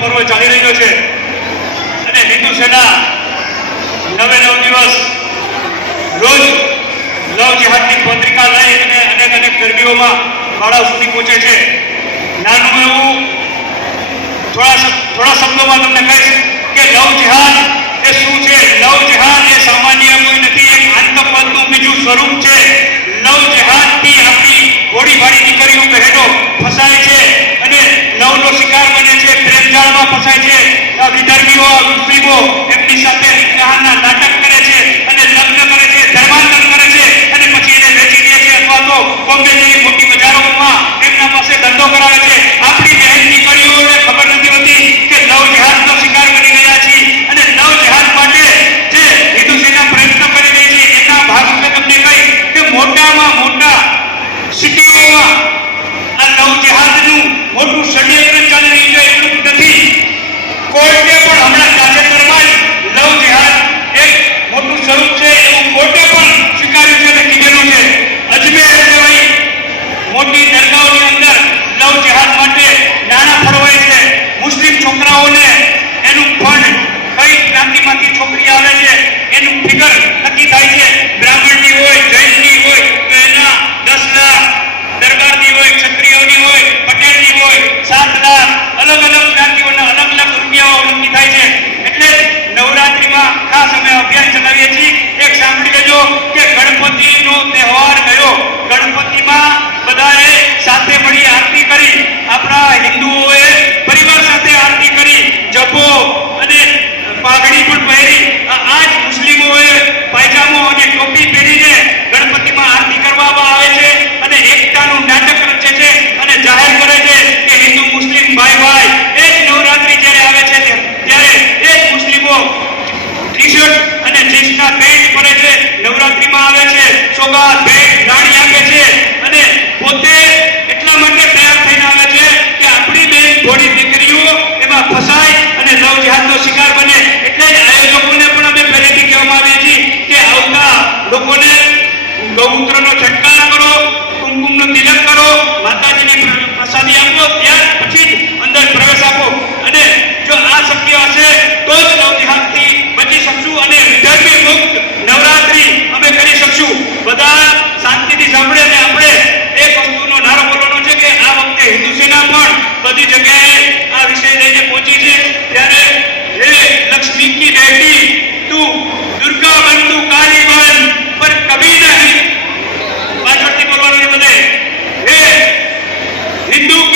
પર્વ ચાલી રહ્યો છે. અને હિન્દુ સેના નવે નવ દિવસ રોજ લવ જિહાદની પત્રિકા લઈ અને અનેક અનેક ગરબીઓમાં બાળા સુધી પહોંચે છે. નાનું એવું થોડા થોડા શબ્દોમાં તમને કહીશ કે લવ જિહાદ એ શું છે? લવ જિહાદ એ સામાન્ય કોઈ નથી, એક આતંકવાદનું બીજું સ્વરૂપ છે લવ જિહાદથી આપણી ઘોડીભાડી દીકરીઓ બહેનો ફસાય છે અને લવનો શિકાર બને છે પ્રેમજાળમાં ફસાય છે નિકાહના નાટક કરે છે અને લગ્ન કરે છે, ધર્માંતર કરે છે અને પછી એને વેચી દે છે અથવા તો બોમ્બે મોટી બજારોમાં એમના પાસે ધંધો કરાવે છે. આપણી બહેન દીકરીઓને ખબર નથી હોતી કે લવ જિહાદનો શિકાર કરી રહ્યા છીએ અને જિહાદ માટે જે હિન્દુ સેના પ્રયત્ન કરી રહી છે એના તમને કહી કે મોટામાં મોટા સિટીઓમાં આ લવ જિહાદનું મોટું ષડયંત્ર ચાલી રહ્યું છે એટલું જ નથી કોર્ટે પણ હમણાં તાજેતરમાં જ લવ જિહાદ એક મોટું સ્વરૂપ છે એવું કોર્ટે પણ સ્વીકાર્યું છે અને કીધેલું છે અજમેર જેવી મોટી દરગાહોની અંદર લવ જિહાદ માટે પટેલની હોય, સાત લાખ અલગ અલગ જ્ઞાતિઓના અલગ અલગ રૂપિયાઓ એટલે નવરાત્રિમાં ખાસ અમે અભિયાન ચલાવીએ છીએ. એક સાંભળી લેજો કે ગણપતિનો તહેવાર ગયો. ગણપતિમાં બધાએ સાથે મળી આરતી કરી આપણા હિન્દુઓએ પરિવાર સાથે આરતી કરી જપો અને પાઘડી પણ પહેરી આ આ જ મુસ્લિમોએ પાયજામો અને ટોપી પહેરીને ગણપતિમાં આરતી કરવામાં આવે છે અને એકતાનું નાટક રચે છે અને જાહેર કરે છે કે હિન્દુ મુસ્લિમ ભાઈ ભાઈ, એ જ જ્યારે આવે છે ત્યારે એ મુસ્લિમો ટી-શર્ટ અને જીન્સના પેન્ટ પહેરે છે, નવરાત્રિમાં આવે છે સોગા ભેટ, રાણી આપે છે અને પોતે એટલા માટે તૈયાર થઈને આવે છે કે આપણી બેન થોડી દીકરીઓ એમાં ફસાય અને લવ જિહાદનો શિકાર બને. એટલે જ આયોજકોને પણ અમે પહેલેથી કહેવામાં આવીએ છીએ કે આવતા લોકોને ગૌમૂત્રનો છંટકાવ કરો, કુમકુમનો તિલક કરો, માતાજીને પ્રસાદી આપો, ત્યાર પછી અંદર પ્રવેશ આપો. અને જો આ શક્ય હશે, તો જ લવ જિહાદથી બચી શકશું અને વિધર્મી મુક્ત નવરાત્રિ અમે કરી શકશું. બધા શાંતિથી સાંભળે અને આપણે એક વસ્તુનો નારો બોલવાનો છે કે આ વખતે હિન્દુ સેના પણ બધી જગ્યાએ આ વિષય લઈને પહોંચી છે. ત્યારે હે લક્ષ્મી કી બેટી, તું દુર્ગા બન તું કાલી બન પર કભી Do.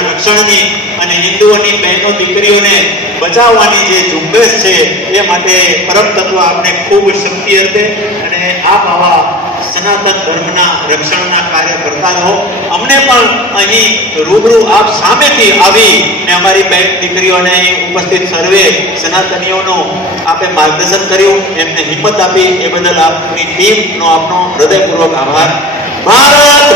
સંસ્કૃતિના રક્ષણની અને હિન્દુઓની બહેનો દીકરીઓને બચાવવાની જે ઝુંબેશ છે, એ માટે પરમ તત્વ આપણે ખૂબ શક્તિ અર્પે અને આપ આવા સનાતન ધર્મના રક્ષણના કાર્ય કરતા રહો. અમને પણ અહીં રૂબરૂ આપ સામેથી આવી ને અમારી બે દીકરીઓને ઉપસ્થિત સર્વે સનાતનીઓનું આપે માર્ગદર્શન કર્યું, એમને હિંમત આપી. એ બદલ આપની ટીમનો આપનો હૃદયપૂર્વક આભાર. ભારત